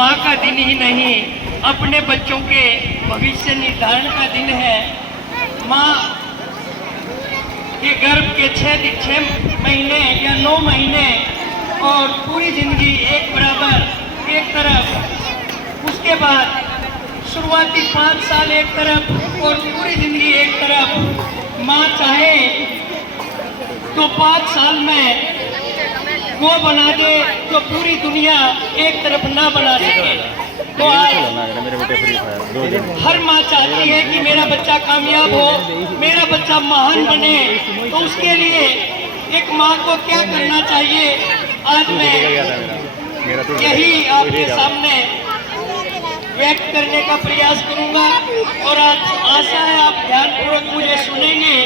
माँ का दिन ही नहीं, अपने बच्चों के भविष्य निर्धारण का दिन है। माँ के गर्भ के 6 महीने या 9 महीने और पूरी जिंदगी एक बराबर एक तरफ, उसके बाद शुरुआती 5 साल एक तरफ और पूरी जिंदगी एक तरफ। माँ चाहे तो 5 साल में वो बना दे तो पूरी दुनिया एक तरफ ना बना सके। तो आज हर माँ चाहती है कि मेरा बच्चा कामयाब हो, मेरा बच्चा महान बने। तो उसके लिए एक माँ को क्या करना चाहिए, आज मैं यही आपके सामने व्यक्त करने का प्रयास करूंगा। और आज आशा है आप ध्यानपूर्वक मुझे सुनेंगे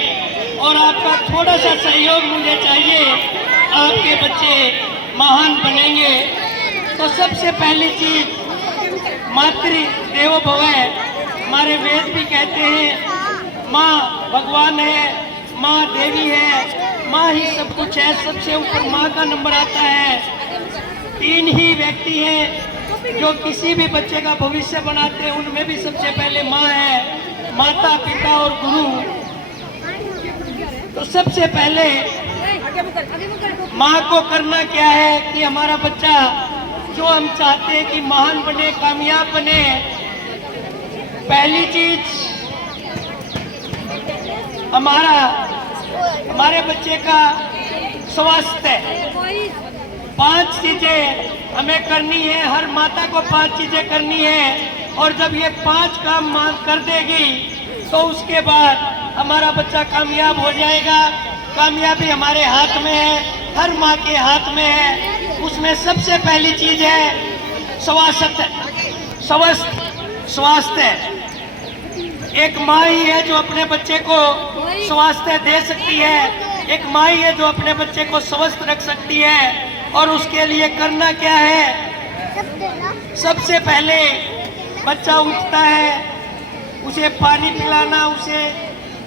और आपका थोड़ा सा सहयोग मुझे चाहिए, आपके बच्चे महान बनेंगे। तो सबसे पहली चीज, मातृ देवो भव। हमारे वेद भी कहते हैं माँ भगवान है, माँ देवी है, माँ ही सब कुछ है, सबसे ऊपर माँ का नंबर आता है। 3 ही व्यक्ति हैं जो किसी भी बच्चे का भविष्य बनाते हैं, उनमें भी सबसे पहले माँ है, माता पिता और गुरु। तो सबसे पहले माँ को करना क्या है कि हमारा बच्चा जो हम चाहते हैं कि महान बने, कामयाब बने, पहली चीज हमारे बच्चे का स्वास्थ्य। 5 चीजें हमें करनी है, हर माता को 5 चीजें करनी है। और जब ये 5 काम माँ कर देगी तो उसके बाद हमारा बच्चा कामयाब हो जाएगा। कामयाबी हमारे हाथ में है, हर माँ के हाथ में है। उसमें सबसे पहली चीज है स्वास्थ्य। एक माँ ही है जो अपने बच्चे को स्वास्थ्य दे सकती है, एक माँ ही है जो अपने बच्चे को स्वस्थ रख सकती है। और उसके लिए करना क्या है, सबसे पहले बच्चा उठता है, उसे पानी पिलाना, उसे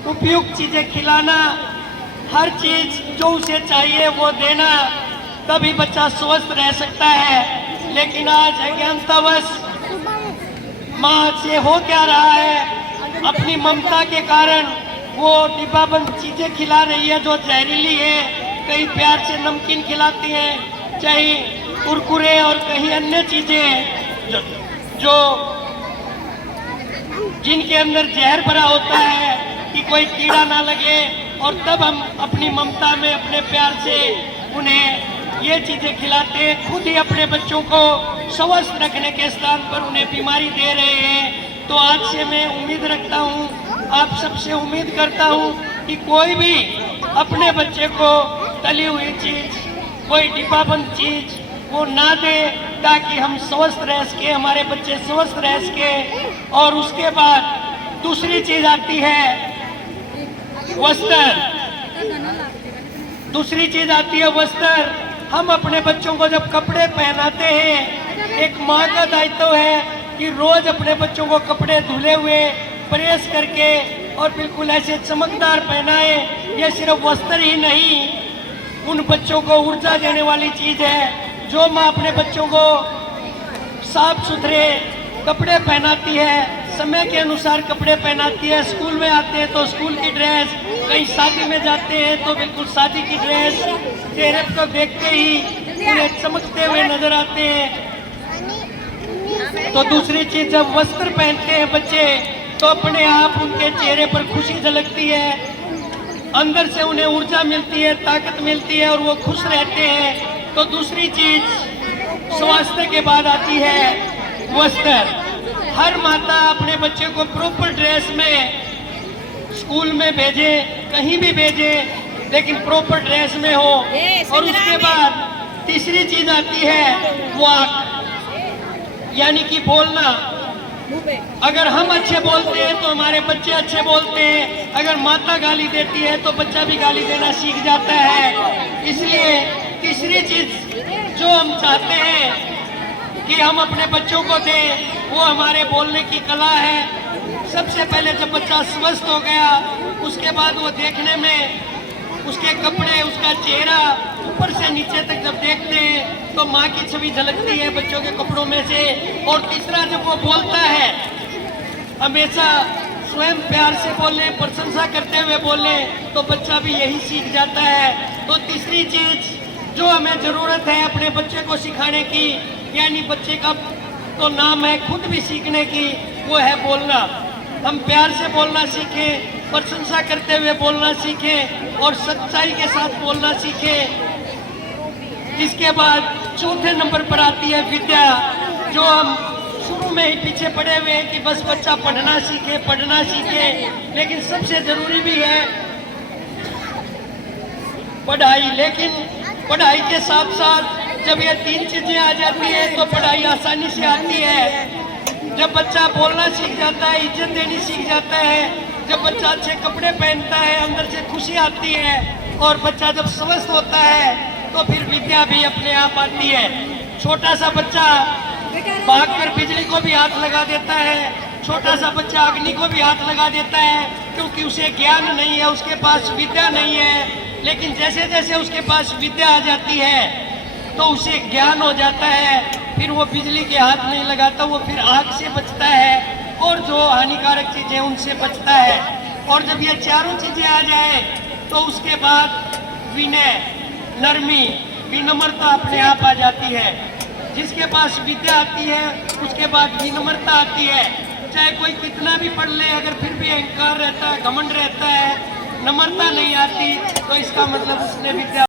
उपयुक्त चीजें खिलाना, हर चीज जो उसे चाहिए वो देना, तभी बच्चा स्वस्थ रह सकता है। लेकिन आज अज्ञानतावश माँ से हो क्या रहा है, अपनी ममता के कारण वो डिब्बाबंद चीजें खिला रही है जो जहरीली है। कहीं प्यार से नमकीन खिलाती है, चाहे कुरकुरे और कहीं अन्य चीजें जो जिनके अंदर जहर भरा होता है कि कोई कीड़ा ना लगे। और तब हम अपनी ममता में, अपने प्यार से उन्हें ये चीजें खिलाते हैं, खुद ही अपने बच्चों को स्वस्थ रखने के स्थान पर उन्हें बीमारी दे रहे हैं। तो आज से मैं उम्मीद रखता हूँ, आप सबसे उम्मीद करता हूँ कि कोई भी अपने बच्चे को तली हुई चीज, कोई डिब्बाबंद चीज वो ना दे, ताकि हम स्वस्थ रह सके, हमारे बच्चे स्वस्थ रह सके। और उसके बाद दूसरी चीज आती है वस्त्र। दूसरी चीज आती है वस्त्र। हम अपने बच्चों को जब कपड़े पहनाते हैं, एक माँ का दायित्व है कि रोज अपने बच्चों को कपड़े धुले हुए प्रेस करके और बिल्कुल ऐसे चमकदार पहनाए। ये सिर्फ वस्त्र ही नहीं, उन बच्चों को ऊर्जा देने वाली चीज है। जो माँ अपने बच्चों को साफ सुथरे कपड़े पहनाती है, समय के अनुसार कपड़े पहनाती है, स्कूल में आते हैं तो स्कूल की ड्रेस, कहीं शादी में जाते हैं तो बिल्कुल शादी की ड्रेस, चेहरे को देखते ही उन्हें चमकते हुए नजर आते हैं। तो दूसरी चीज, जब वस्त्र पहनते हैं बच्चे तो अपने आप उनके चेहरे पर खुशी झलकती है, अंदर से उन्हें ऊर्जा मिलती है, ताकत मिलती है और वो खुश रहते हैं। तो दूसरी चीज स्वास्थ्य के बाद आती है वस्त्र। हर माता अपने बच्चे को प्रॉपर ड्रेस में स्कूल में भेजे, कहीं भी भेजे, लेकिन प्रॉपर ड्रेस में हो। और उसके बाद तीसरी चीज आती है वॉक, यानी कि बोलना। अगर हम अच्छे बोलते हैं तो हमारे बच्चे अच्छे बोलते हैं, अगर माता गाली देती है तो बच्चा भी गाली देना सीख जाता है। इसलिए तीसरी चीज जो हम चाहते हैं कि हम अपने बच्चों को दें, वो हमारे बोलने की कला है। सबसे पहले जब बच्चा स्वस्थ हो गया, उसके बाद वो देखने में उसके कपड़े, उसका चेहरा ऊपर से नीचे तक जब देखते हैं तो माँ की छवि झलकती है बच्चों के कपड़ों में से। और तीसरा, जब वो बोलता है हमेशा स्वयं प्यार से बोले, प्रशंसा करते हुए बोले, तो बच्चा भी यही सीख जाता है। तो तीसरी चीज जो हमें जरूरत है अपने बच्चे को सिखाने की, यानी बच्चे का तो नाम है खुद भी सीखने की, वो है बोलना। हम प्यार से बोलना सीखें, प्रशंसा करते हुए बोलना सीखें और सच्चाई के साथ बोलना सीखें। इसके बाद चौथे नंबर पर आती है विद्या, जो हम शुरू में ही पीछे पड़े हुए हैं कि बस बच्चा पढ़ना सीखे, पढ़ना सीखे, लेकिन सबसे जरूरी भी है पढ़ाई। लेकिन पढ़ाई के साथ साथ जब ये तीन चीजें आ जाती है तो पढ़ाई आसानी से आती है। जब बच्चा बोलना सीख जाता है, इज्जत देनी सीख जाता है, जब बच्चा अच्छे कपड़े पहनता है, अंदर से खुशी आती है, और बच्चा जब स्वस्थ होता है तो फिर विद्या भी अपने आप आती है। छोटा सा बच्चा भागकर बिजली को भी हाथ लगा देता है, छोटा सा बच्चा अग्नि को भी हाथ लगा देता है, क्योंकि उसे ज्ञान नहीं है, उसके पास विद्या नहीं है। लेकिन जैसे जैसे उसके पास विद्या आ जाती है तो उसे ज्ञान हो जाता है, फिर वो बिजली के हाथ नहीं लगाता, वो फिर आग से बचता है और जो हानिकारक चीजें उनसे बचता है। और जब ये चारों चीजें आ जाए तो उसके बाद विनय, नरमी, विनम्रता अपने आप आ जाती है। जिसके पास विद्या आती है उसके बाद विनम्रता आती है। चाहे कोई कितना भी पढ़ ले, अगर फिर भी अहंकार रहता है, घमंड रहता है, नम्रता नहीं आती, तो इसका मतलब उसने विद्या